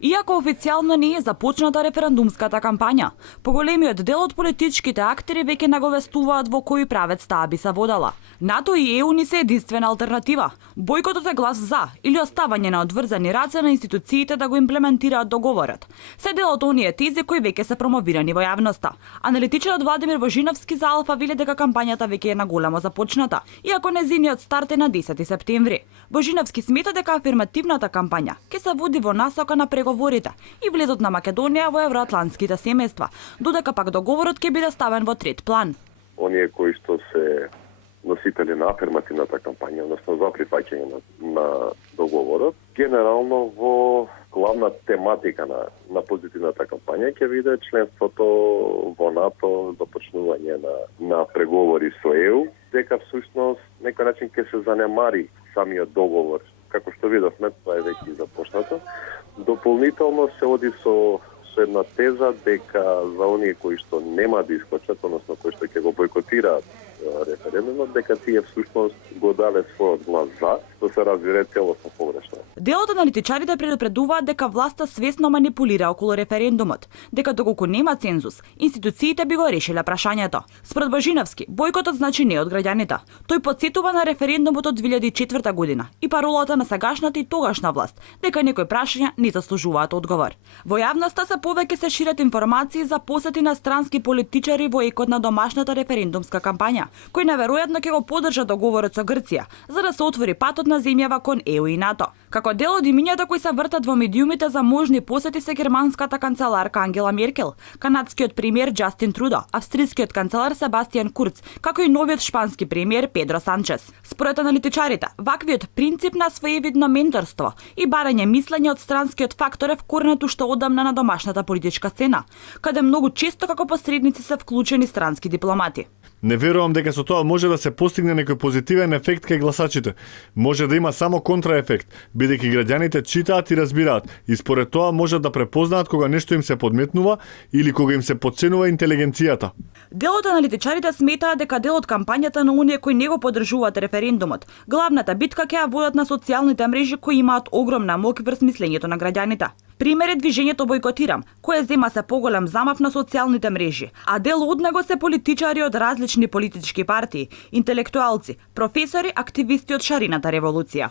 Иако официјално не е започната референдумската кампања, поголемиот дел од политичките актери веќе наговестуваат во кој правец таа би се водела. НАТО и ЕУ ни се единствена алтернатива. Бојкотот е глас за или оставање на одврзани раце на институциите да го имплементираат договорот. Се дел од оние тези кои веќе се промовирани во јавноста. Аналитичарот Владимир Божиновски за Алфа вели дека кампањата веќе е наголемо започната, иако незиниот старт е на 10 септември. Божиновски смета дека афирмативната кампања ќе се води во насока на преговорите и влезот на Македонија во евроатлантските семејства, додека пак договорот ќе биде ставен во трет план. Оние кои што се носители на афирмативната кампања, односно за прифаќање на договорот, генерално во главна тематика на позитивната кампања ќе биде членството во НАТО, започнување на преговори со ЕУ, дека всушност некој начин ќе се занемари самиот договор. Како што видовме, тоа е веќе започнато. Дополнително се оди со една теза дека за оние кои што нема да искочат, односно кои што ќе го бойкотираат референдумот, дека тие всушност го дале својот глас за, што се разбира целосно погрешно. Делот аналитичарите предупредуваат дека власта свесно манипулира околу референдумот, дека доколку нема цензус, институциите би го решиле прашањето. Според Божиновски, бојкотот значи не од граѓаните. Тој потсетува на референдумот од 2004 година и паролата на сегашната и тогашна власт, дека некои прашања не заслужуваат одговор. Во јавноста се повеќе се шират информации за посети на странски политичари во екот на домашната референдумска кампања, кои наверојатно ќе го поддржат договорот со Грција, за да се отвори патот на земјава кон ЕУ и НАТО. Како дел од имињата кои се вртат во медиумите за можни посети се германската канцеларка Ангела Меркел, канадскиот премиер Џастин Трудо, австрискиот канцелар Себастијан Курц, како и новиот шпански премиер Педро Санчес. Според аналитичарите, ваквиот принцип на своевидно менторство и барање мислење од странскиот фактор е вкоренет уште одамна на домашната политичка сцена, каде многу често како посредници се вклучени странски дипломати. Не верувам дека со тоа може да се постигне некој позитивен ефект кај гласачите. Може да има само контраефект, бидејќи граѓаните читаат и разбираат и според тоа можат да препознаат кога нешто им се подметнува или кога им се потценува интелигенцијата. Дел од аналитичарите сметаат дека дел од кампањата на оние кои не го поддржуваат референдумот, главната битка ќе ја водат на социјалните мрежи кои имаат огромна моќ врз мислењето на граѓаните. Пример е движењето Бојкотирам, кое зема се поголем замав на социјалните мрежи, а дел од него се политичари од различни политички партии, интелектуалци, професори, активисти од шарината револуција.